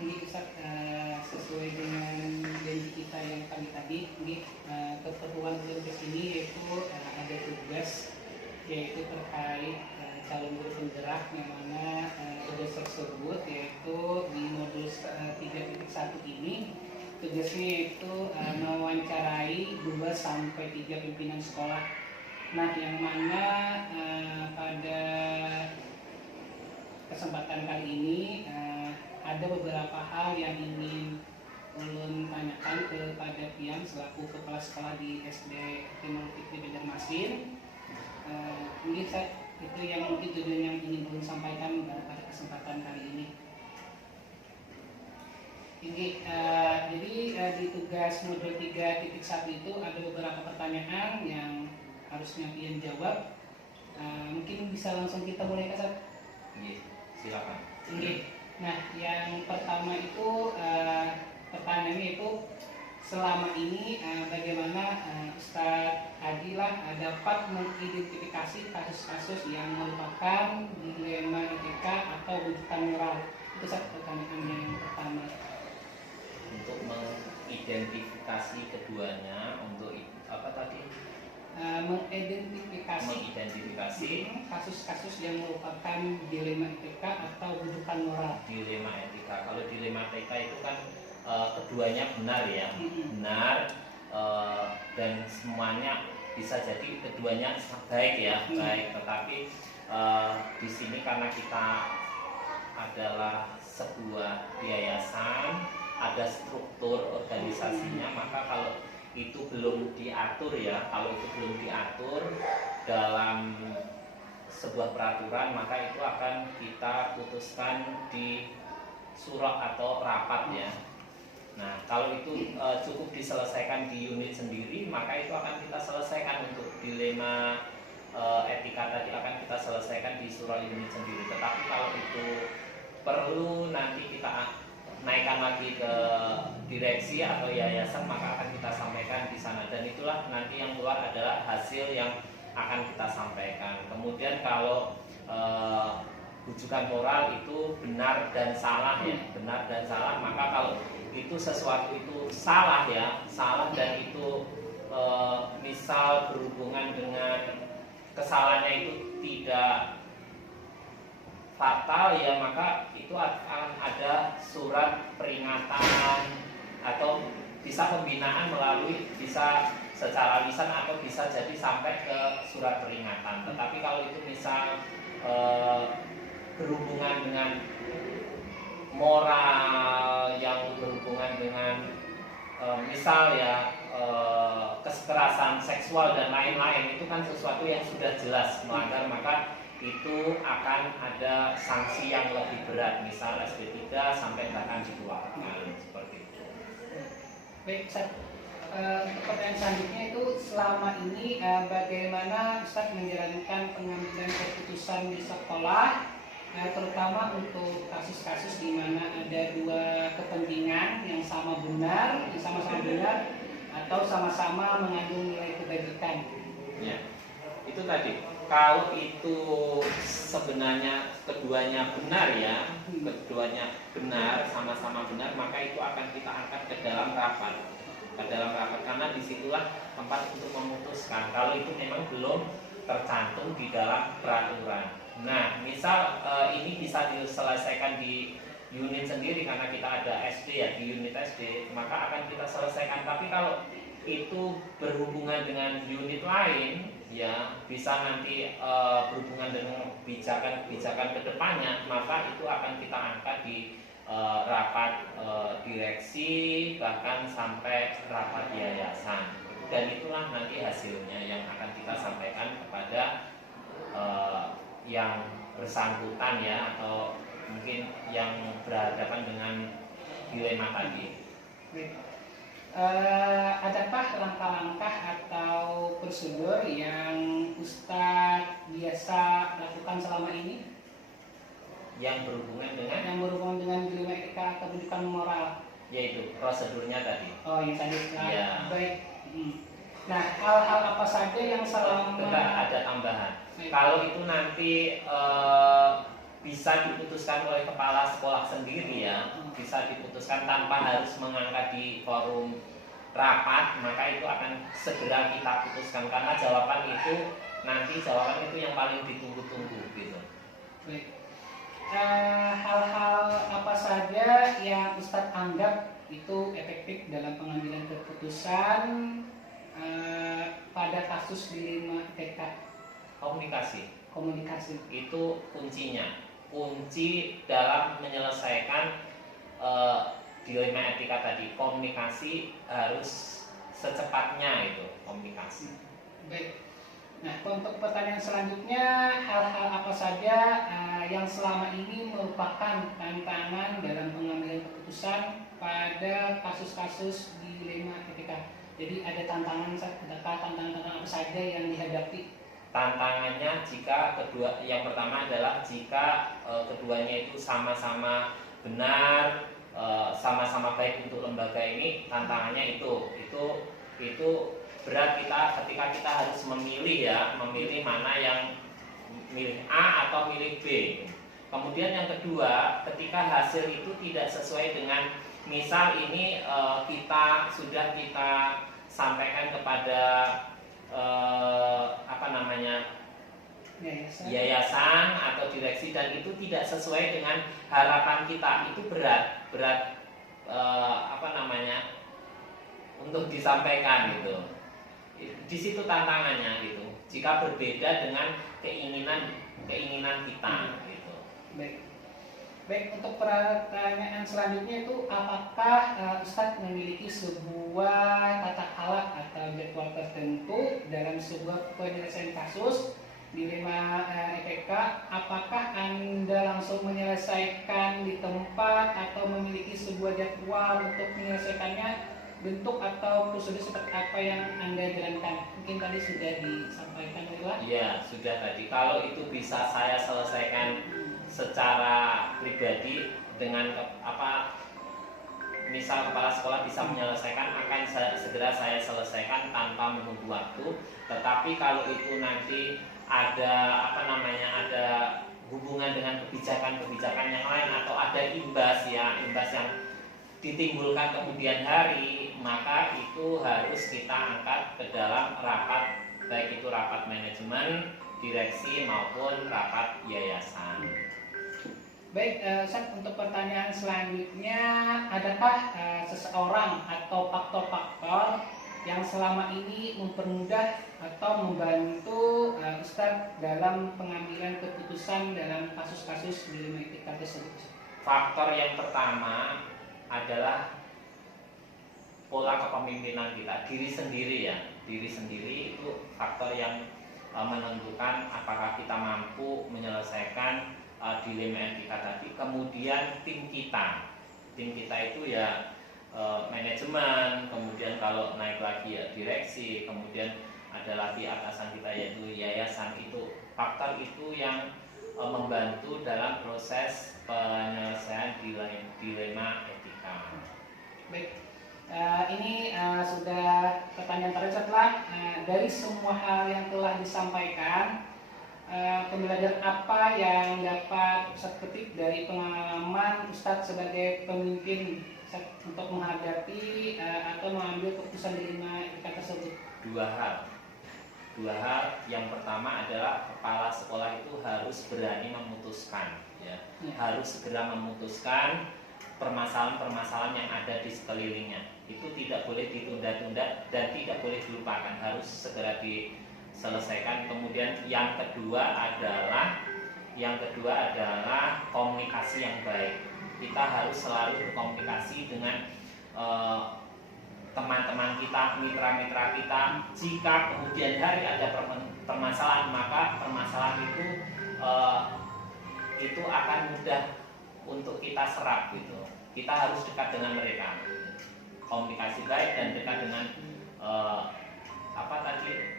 Ini Ustaz, sesuai dengan janji kita yang tadi, ini keperluan untuk ini yaitu ada tugas yaitu terkait calon guru penggerak, yang mana tugas tersebut yaitu di modul 3.1 ini tugasnya yaitu mewawancarai 2 sampai 3 pimpinan sekolah. Nah, yang mana pada kesempatan kali ini ada beberapa hal yang ingin ulun tanyakan kepada Pian selaku kepala sekolah di SD Teknologi Banjarmasin. Mungkin itu yang mungkin tujuan yang ingin ulun sampaikan pada kesempatan kali ini. Jadi di tugas modul 3.1 itu ada beberapa pertanyaan yang harusnya Pian jawab. Mungkin bisa langsung kita mulai, Kak. Silakan. Nah, yang pertama itu pertanyaannya itu selama ini bagaimana Ustadz Adilah dapat mengidentifikasi kasus-kasus yang merupakan dilema etika atau rujukan moral? Itu pertanyaan yang pertama. Untuk mengidentifikasi keduanya, untuk apa tadi? Mengidentifikasi kasus-kasus yang merupakan dilema etika atau rujukan moral. Dilema etika. Kalau dilema etika itu kan keduanya benar ya, benar, dan semuanya bisa jadi keduanya baik ya, baik. Tetapi di sini karena kita adalah sebuah yayasan, ada struktur organisasinya, maka kalau itu belum diatur ya, kalau itu belum diatur dalam sebuah peraturan, maka itu akan kita putuskan di surat atau rapat ya. Nah, kalau itu cukup diselesaikan di unit sendiri, maka itu akan kita selesaikan. Untuk dilema etika tadi akan kita selesaikan di surat unit sendiri. Tetapi kalau itu perlu nanti kita naikkan lagi ke direksi atau yayasan, maka akan kita sampaikan di sana, dan itulah nanti yang keluar adalah hasil yang akan kita sampaikan. Kemudian kalau rujukan moral itu benar dan salah ya, benar dan salah, maka kalau itu sesuatu itu salah ya, salah, dan itu misal berhubungan dengan kesalahannya itu tidak fatal ya, maka itu akan ada surat peringatan atau bisa pembinaan melalui, bisa secara lisan atau bisa jadi sampai ke surat peringatan. Tetapi kalau itu misal berhubungan dengan moral, yang berhubungan dengan misal ya kekerasan seksual dan lain-lain, itu kan sesuatu yang sudah jelas melanggar, maka itu akan ada sanksi yang lebih berat, misal SP3 sampai bahkan dikeluarkan, seperti itu. Baik, Ustaz. Pertanyaan selanjutnya itu selama ini bagaimana Ustaz menjalankan pengambilan keputusan di sekolah, terutama untuk kasus-kasus di mana ada 2 kepentingan yang sama-sama benar atau sama-sama mengandung nilai kebajikan. Ya, itu tadi. Kalau itu sebenarnya keduanya benar ya, keduanya benar, sama-sama benar, maka itu akan kita angkat ke dalam rapat, karena disitulah tempat untuk memutuskan. Kalau itu memang belum tercantum di dalam peraturan. Nah, misal ini bisa diselesaikan di unit sendiri karena kita ada SD ya, di unit SD, maka akan kita selesaikan. Tapi kalau itu berhubungan dengan unit lain, ya bisa nanti berhubungan dengan kebijakan ke depannya, maka itu akan kita angkat di rapat direksi, bahkan sampai rapat yayasan, dan itulah nanti hasilnya yang akan kita sampaikan kepada yang bersangkutan ya, atau mungkin yang berhadapan dengan dilema tadi. Adakah langkah-langkah atau prosedur yang Ustadz biasa lakukan selama ini yang berhubungan dengan dilema etika atau rujukan moral? Yaitu prosedurnya tadi. Oh, yang tadi. Ya. Baik. Nah, hal-hal apa saja yang selama ada tambahan. Baik. Kalau itu nanti bisa diputuskan oleh kepala sekolah sendiri ya, bisa diputuskan tanpa harus mengangkat di forum rapat, maka itu akan segera kita putuskan karena jawaban itu yang paling ditunggu-tunggu gitu. Baik. Hal-hal apa saja yang Ustadz anggap itu efektif dalam pengambilan keputusan pada kasus dilema TK? Komunikasi itu kuncinya. Kunci dalam menyelesaikan dilema etika tadi, komunikasi harus secepatnya itu komunikasi. Baik. Nah, untuk pertanyaan selanjutnya, hal-hal apa saja yang selama ini merupakan tantangan dalam pengambilan keputusan pada kasus-kasus dilema etika? Jadi ada tantangan apa saja yang dihadapi? Tantangannya yang pertama adalah jika keduanya itu sama-sama benar, sama-sama baik untuk lembaga ini, tantangannya itu berat ketika kita harus memilih mana yang milih A atau milih B. Kemudian yang kedua, ketika hasil itu tidak sesuai dengan, misal ini kita sampaikan kepada yayasan atau direksi dan itu tidak sesuai dengan harapan kita, itu berat untuk disampaikan gitu. Di situ tantangannya gitu. Jika berbeda dengan keinginan kita gitu. Baik, untuk pertanyaan selanjutnya itu, apakah Ustadz memiliki sebuah tata alat atau jadwal tertentu dalam sebuah penyelesaian kasus dilema EPK? Apakah Anda langsung menyelesaikan di tempat atau memiliki sebuah jadwal untuk menyelesaikannya? Bentuk atau prosedur seperti apa yang Anda jalankan? Mungkin tadi sudah disampaikan oleh. Iya, sudah tadi. Kalau itu bisa saya selesaikan secara pribadi dengan misal kepala sekolah bisa menyelesaikan, akan segera saya selesaikan tanpa menunggu waktu. Tetapi kalau itu nanti ada ada hubungan dengan kebijakan yang lain atau ada imbas yang ditimbulkan kemudian hari, maka itu harus kita angkat ke dalam rapat, baik itu rapat manajemen, direksi maupun rapat yayasan. Baik, untuk pertanyaan selanjutnya, adakah seseorang atau faktor-faktor yang selama ini mempermudah atau membantu Ustadz dalam pengambilan keputusan dalam kasus-kasus dilema etika tersebut? Faktor yang pertama adalah pola kepemimpinan kita, diri sendiri itu faktor yang menentukan apakah kita mampu menyelesaikan dilema etika tadi. Kemudian tim kita itu ya manajemen, kemudian kalau naik lagi ya direksi, kemudian ada lagi atasan kita yaitu yayasan. Itu faktor itu yang membantu dalam proses penyelesaian dilema etika. Baik, ini sudah pertanyaan terakhir setelah dari semua hal yang telah disampaikan, pembelajaran apa yang dapat Ustadz petik dari pengalaman Ustadz sebagai pemimpin untuk menghadapi atau mengambil keputusan dilema etika tersebut? Dua hal. Yang pertama adalah kepala sekolah itu harus berani memutuskan, harus segera memutuskan permasalahan-permasalahan yang ada di sekelilingnya. Itu tidak boleh ditunda-tunda dan tidak boleh dilupakan, harus segera diselesaikan. Kemudian yang kedua adalah komunikasi yang baik. Kita harus selalu berkomunikasi dengan teman-teman kita, mitra-mitra kita. Jika kemudian hari ada permasalahan, maka permasalahan itu akan mudah untuk kita serap gitu. Kita harus dekat dengan mereka, komunikasi baik dan dekat dengan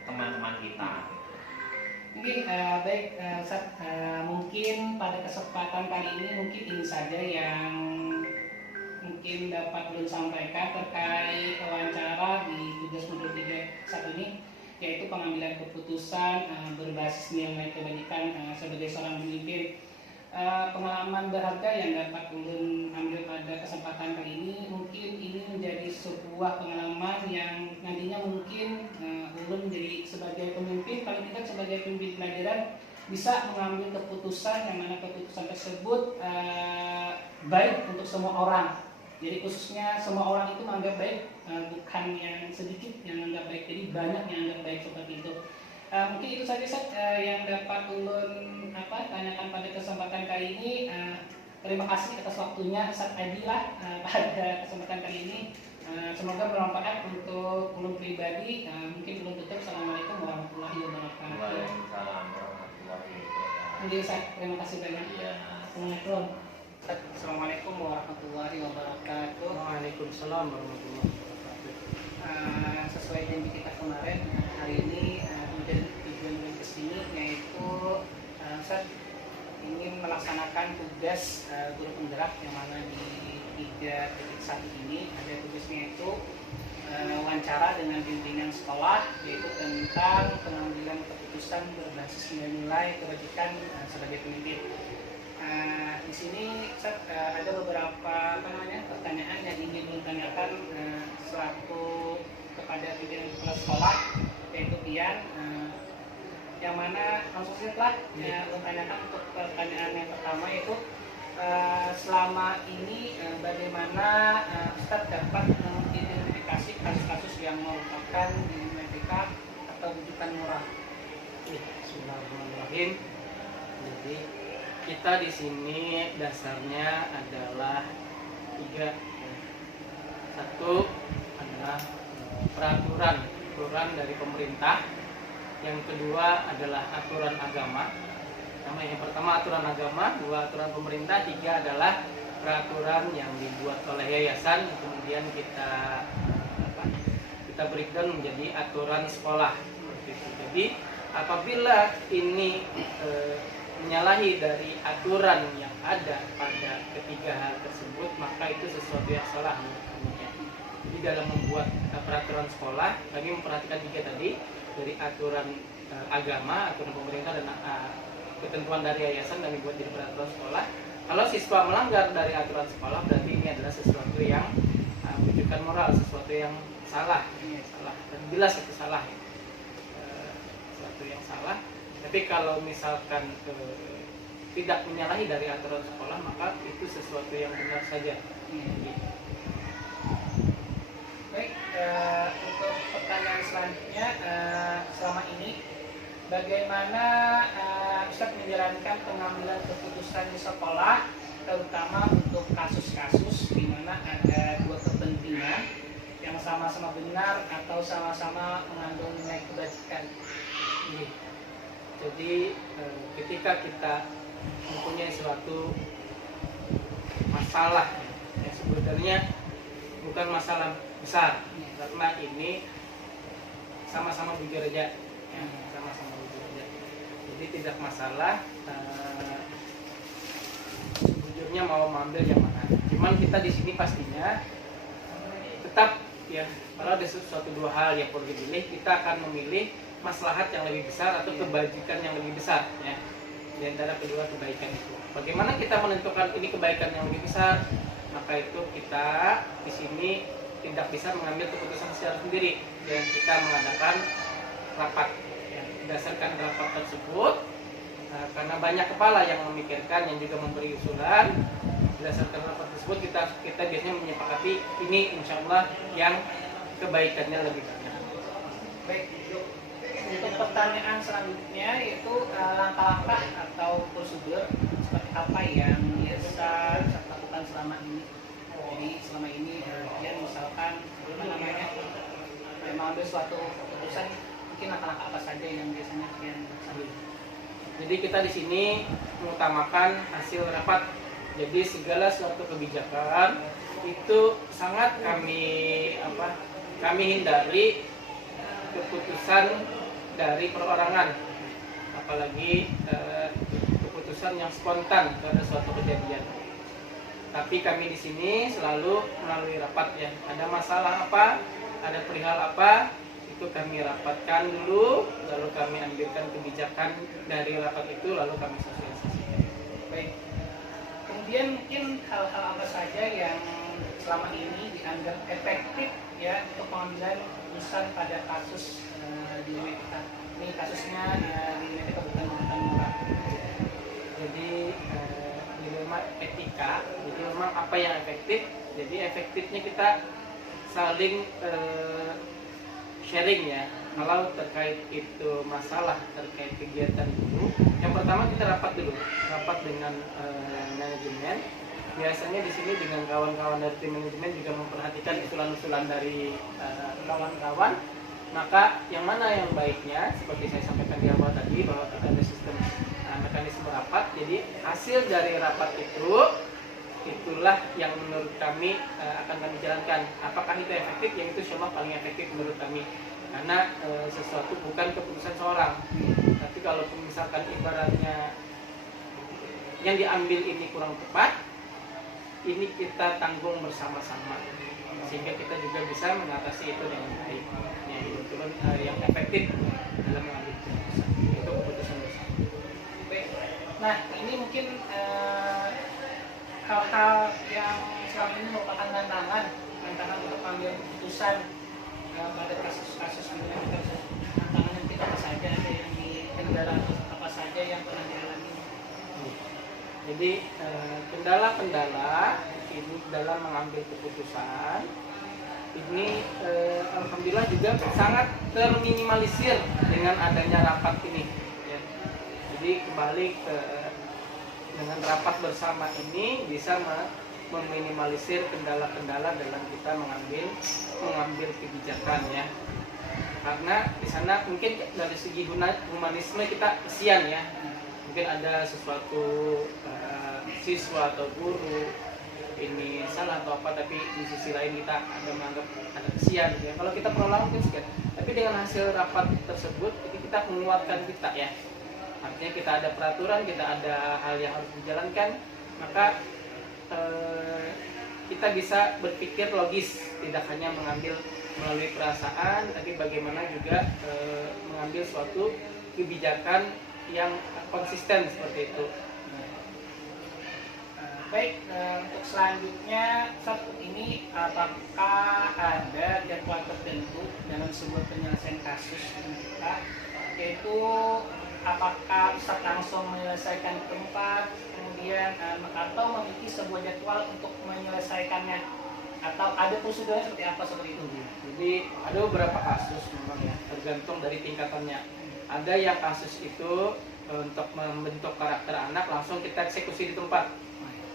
teman-teman kita. Mungkin baik, mungkin pada kesempatan kali ini saja yang mungkin dapat belum sampaikan terkait wawancara di tugas modul 3 ini, yaitu pengambilan keputusan berbasis nilai kebajikan sebagai seorang pemimpin. pengalaman berharga yang dapat ulun ambil pada kesempatan kali ini. Mungkin ini menjadi sebuah pengalaman yang nantinya mungkin ulun menjadi sebagai pemimpin, paling tidak sebagai pemimpin pelajaran, bisa mengambil keputusan yang mana keputusan tersebut baik untuk semua orang. Jadi khususnya semua orang itu menganggap baik, bukan yang sedikit yang menganggap baik, jadi banyak yang menganggap baik seperti itu. Mungkin itu saja yang dapat ulun tanyakan pada kesempatan kali ini. Terima kasih atas waktunya Ustaz Adila pada kesempatan kali ini. Semoga bermanfaat untuk ulun pribadi. Mungkin ulun tutup. Assalamualaikum warahmatullahi wabarakatuh. Waalaikumsalam warahmatullahi wabarakatuh. Jadi Ustaz, terima kasih banyak. Iya. Assalamualaikum. Assalamualaikum warahmatullahi wabarakatuh. Waalaikumsalam warahmatullahi wabarakatuh. Sesuai janji kita kemarin, hari ini menjadi tujuan kesini, yaitu Ustaz ingin melaksanakan tugas guru penggerak yang mana di 3.1 ini ada tugasnya itu wawancara dengan pimpinan sekolah, yaitu tentang pengambilan keputusan berbasis nilai kebajikan sebagai pemimpin. Di sini Ustaz, ada beberapa pertanyaan yang ingin ditanyakan selaku kepada pimpinan kepala sekolah, yaitu Pian, yang mana langsung saja menanyakan untuk pertanyaan yang pertama, yaitu selama ini bagaimana Ustaz dapat mengidentifikasi kasus-kasus yang merupakan dinamika atau rujukan moral. Bismillahirrahmanirrahim. Jadi kita di sini dasarnya adalah 3. Satu adalah peraturan dari pemerintah. Yang kedua adalah aturan agama. Yang pertama aturan agama, 2 aturan pemerintah, 3 adalah peraturan yang dibuat oleh yayasan, kemudian kita breakdown menjadi aturan sekolah. Jadi apabila ini menyalahi dari aturan yang ada pada ketiga hal tersebut, maka itu sesuatu yang salah menurut kami. Jadi dalam membuat peraturan sekolah, kami memperhatikan 3 tadi, dari aturan agama, aturan pemerintah, dan ketentuan dari yayasan dan dibuat jadi peraturan sekolah. Kalau siswa melanggar dari aturan sekolah, berarti ini adalah sesuatu yang menunjukkan moral, sesuatu yang salah, dan jelas itu salah, sesuatu yang salah. Tapi kalau misalkan tidak menyalahi dari aturan sekolah, maka itu sesuatu yang benar saja. Baik, untuk pertanyaan selanjutnya, selama ini bagaimana Ustaz menjalankan pengambilan keputusan di sekolah, terutama untuk kasus-kasus di mana ada 2 kepentingan yang sama-sama benar atau sama-sama mengandung nilai kebajikan. Jadi ketika kita mempunyai suatu masalah yang sebenarnya bukan masalah besar, karena ini sama-sama bujur aja, sama-sama bujur aja. Jadi tidak masalah sejujurnya mau mengambil yang mana. Cuman kita di sini pastinya tetap ya, kalau ada suatu 2 hal yang perlu dipilih, kita akan memilih maslahat yang lebih besar atau kebajikan yang lebih besar, ya. Di antara kedua kebaikan itu. Bagaimana kita menentukan ini kebaikan yang lebih besar? Maka itu kita di sini tidak bisa mengambil keputusan secara sendiri, dan kita mengadakan rapat. Ya. Berdasarkan rapat tersebut, karena banyak kepala yang memikirkan, yang juga memberi usulan, berdasarkan rapat tersebut kita biasanya menyepakati ini insya Allah yang kebaikannya lebih banyak. Baik, untuk pertanyaan selanjutnya, yaitu langkah-langkah atau prosedur seperti apa yang bisa lakukan selama ini. Jadi selama ini dia misalkan mengambil suatu keputusan, mungkin langkah-langkah apa saja yang biasanya dia ambil. Jadi kita di sini mengutamakan hasil rapat. Jadi segala suatu kebijakan itu sangat kami hindari keputusan dari perorangan, apalagi keputusan yang spontan pada suatu kejadian. Tapi kami di sini selalu melalui rapat, ya. Ada masalah apa, ada perihal apa, itu kami rapatkan dulu, lalu kami ambilkan kebijakan dari rapat itu, lalu kami sosialisasikan. Baik. Kemudian mungkin hal-hal apa saja yang selama ini dianggap efektif ya untuk pengambilan keputusan pada kasus di wilayah kita. Ini kasusnya di wilayah Kabupaten Murah. Jadi dilema etika, jadi memang apa yang efektif, jadi efektifnya kita saling sharing ya. Kalau terkait itu masalah terkait kegiatan dulu, yang pertama kita rapat dulu, rapat dengan manajemen. Biasanya di sini dengan kawan-kawan dari tim manajemen juga memperhatikan usulan-usulan dari kawan-kawan. Maka yang mana yang baiknya, seperti saya sampaikan di awal tadi bahwa kita ada sistem mekanisme rapat. Jadi hasil dari rapat itulah yang menurut kami akan kami jalankan. Apakah itu efektif? Yang itu semua paling efektif menurut kami. Karena sesuatu bukan keputusan seorang. Tapi kalau misalkan ibaratnya yang diambil ini kurang tepat, ini kita tanggung bersama-sama sehingga kita juga bisa mengatasi itu dengan baik. Ya, itu yang efektif dalam mengambil keputusan. Itu keputusan bersama. Baik. Nah, ini mungkin hal-hal yang selama ini merupakan tantangan untuk mengambil keputusan pada kasus-kasus ini. Tantangan yang kita apa saja, ada yang di kendala apa saja yang pernah dialami. Jadi kendala-kendala ini dalam mengambil keputusan ini alhamdulillah juga sangat terminimalisir dengan adanya rapat ini. Ya. Jadi kembali dengan rapat bersama ini bisa meminimalisir kendala-kendala dalam kita mengambil kebijakan ya. Karena di sana mungkin dari segi humanisme kita kesian ya. Mungkin ada sesuatu siswa atau guru ini salah atau apa, tapi di sisi lain kita ada menganggap ada kesian ya. Kalau kita prolong mungkin sekian, tapi dengan hasil rapat tersebut itu kita menguatkan kita ya. Artinya kita ada peraturan, kita ada hal yang harus dijalankan, maka kita bisa berpikir logis, tidak hanya mengambil melalui perasaan, tapi bagaimana juga mengambil suatu kebijakan yang konsisten seperti itu. Baik, untuk selanjutnya saat ini apakah ada jadwal tertentu dalam sebuah penyelesaian kasus kita, yaitu apakah Ustaz langsung menyelesaikan di tempat, kemudian atau memiliki sebuah jadwal untuk menyelesaikannya, atau ada prosedurnya seperti apa seperti itu? Jadi ada beberapa kasus memang ya, tergantung dari tingkatannya. Ada yang kasus itu untuk membentuk karakter anak langsung kita eksekusi di tempat.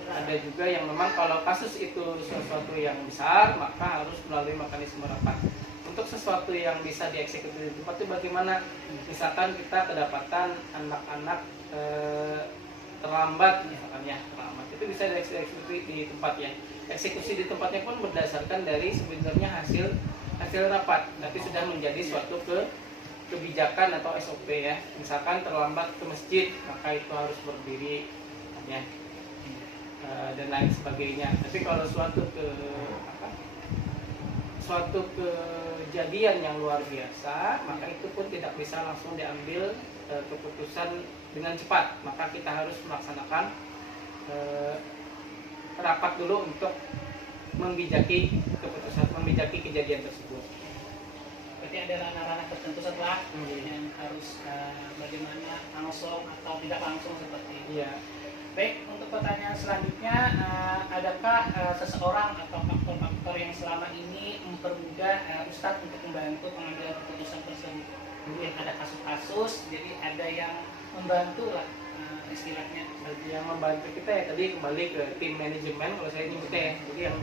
Ada juga yang memang kalau kasus itu sesuatu yang besar maka harus melalui mekanisme rapat. Untuk sesuatu yang bisa dieksekusi di tempat itu bagaimana? Misalkan kita kedapatan anak-anak terlambat misalkan ya, terlambat itu bisa dieksekusi di tempat ya. Eksekusi di tempatnya pun berdasarkan dari sebenarnya hasil rapat, tapi sudah menjadi suatu kebijakan atau SOP ya. Misalkan terlambat ke masjid maka itu harus berdiri ya. Dan lain sebagainya. Tapi kalau suatu kejadian yang luar biasa, maka itu pun tidak bisa langsung diambil keputusan dengan cepat. Maka kita harus melaksanakan rapat dulu untuk membijaki keputusan, membijaki kejadian tersebut. Berarti ada ranah-ranah tertentu setelah yang harus bagaimana langsung atau tidak langsung seperti itu. Iya. Baik, untuk pertanyaan selanjutnya, adakah seseorang atau faktor-faktor yang selama ini mempermudah Ustadz untuk membantu pengambilan keputusan tersebut? Mungkin ada kasus-kasus, jadi ada yang membantu lah istilahnya. Jadi yang membantu kita ya tadi kembali ke tim manajemen kalau saya nyebutnya ya. Jadi yang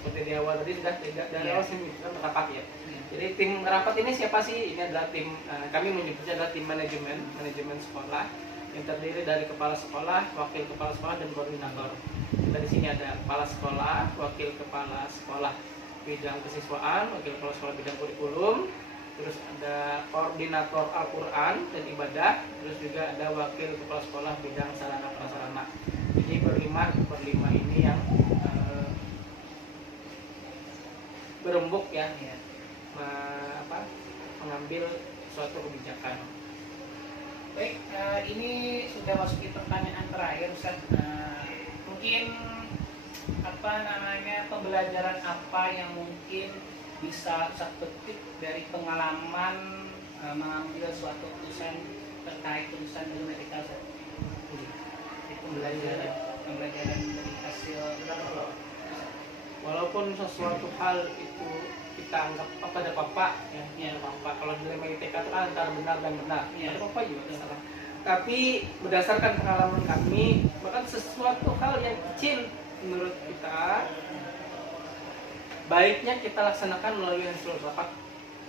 seperti di awal tadi sudah dari awal saya menyebutkan rapat ya. Jadi tim rapat ini siapa sih? Ini adalah tim, kami menyebutnya adalah tim manajemen sekolah yang terdiri dari kepala sekolah, wakil kepala sekolah, dan koordinator. Kita di sini ada kepala sekolah, wakil kepala sekolah bidang kesiswaan, wakil kepala sekolah bidang kurikulum, terus ada koordinator Al-Quran dan ibadah, terus juga ada wakil kepala sekolah bidang sarana prasarana. Jadi berlima ini yang berembuk ya, mengambil suatu kebijakan. Baik, ini sudah masuk ke pertanyaan terakhir Ustaz. Mungkin apa namanya pembelajaran apa yang mungkin bisa Ustaz petik dari pengalaman mengambil suatu keputusan terkait tulisan ilmu etika Ustaz? Pembelajaran dari hasil berapa? Walaupun sesuatu hal itu kita anggap apa ada apa ya apa kalau dilema ITK itu kan antara benar dan benar Ya. ada apa juga salah, tapi berdasarkan pengalaman kami bahkan sesuatu hal yang kecil menurut kita baiknya kita laksanakan melalui hasil rapat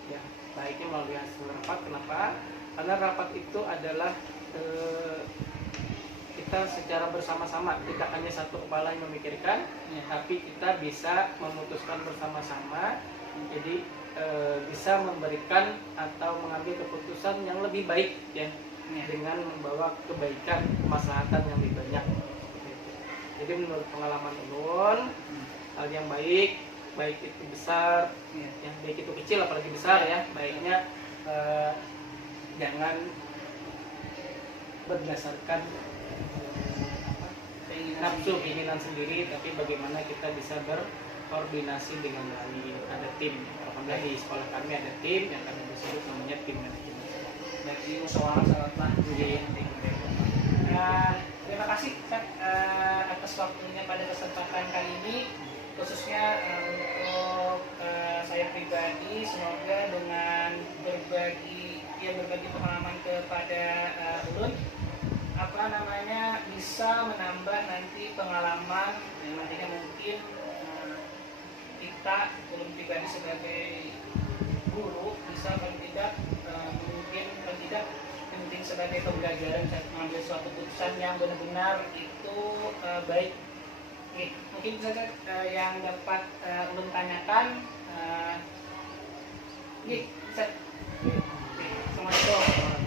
ya, baiknya melalui hasil rapat. Kenapa? Karena rapat itu adalah kita secara bersama-sama, tidak hanya satu kepala yang memikirkan Ya. tapi kita bisa memutuskan bersama-sama, jadi bisa memberikan atau mengambil keputusan yang lebih baik ya, Ya. dengan membawa kebaikan kemaslahatan yang lebih banyak. Jadi menurut pengalaman Ulun, hal yang baik itu besar Ya. ya, baik itu kecil apalagi besar ya, baiknya jangan berdasarkan nafsu keinginan sendiri, tapi bagaimana kita bisa berkoordinasi dengan lain, ada tim. Alhamdulillah di sekolah kami ada tim yang kami disebut namanya tim manajemen. Dari musyawarah salatlah. Terima kasih Ustaz, atas waktunya pada kesempatan kali ini, khususnya untuk saya pribadi. Semoga dengan berbagi pengalaman kepada Ulun bisa menambah nanti pengalaman yang nantinya mungkin kita Ulun pribadi sebagai guru bisa paling tidak penting sebagai pembelajaran saat mengambil suatu keputusan yang benar-benar itu baik. Oke, mungkin saja yang dapat Ulun tanyakan. Assalamualaikum.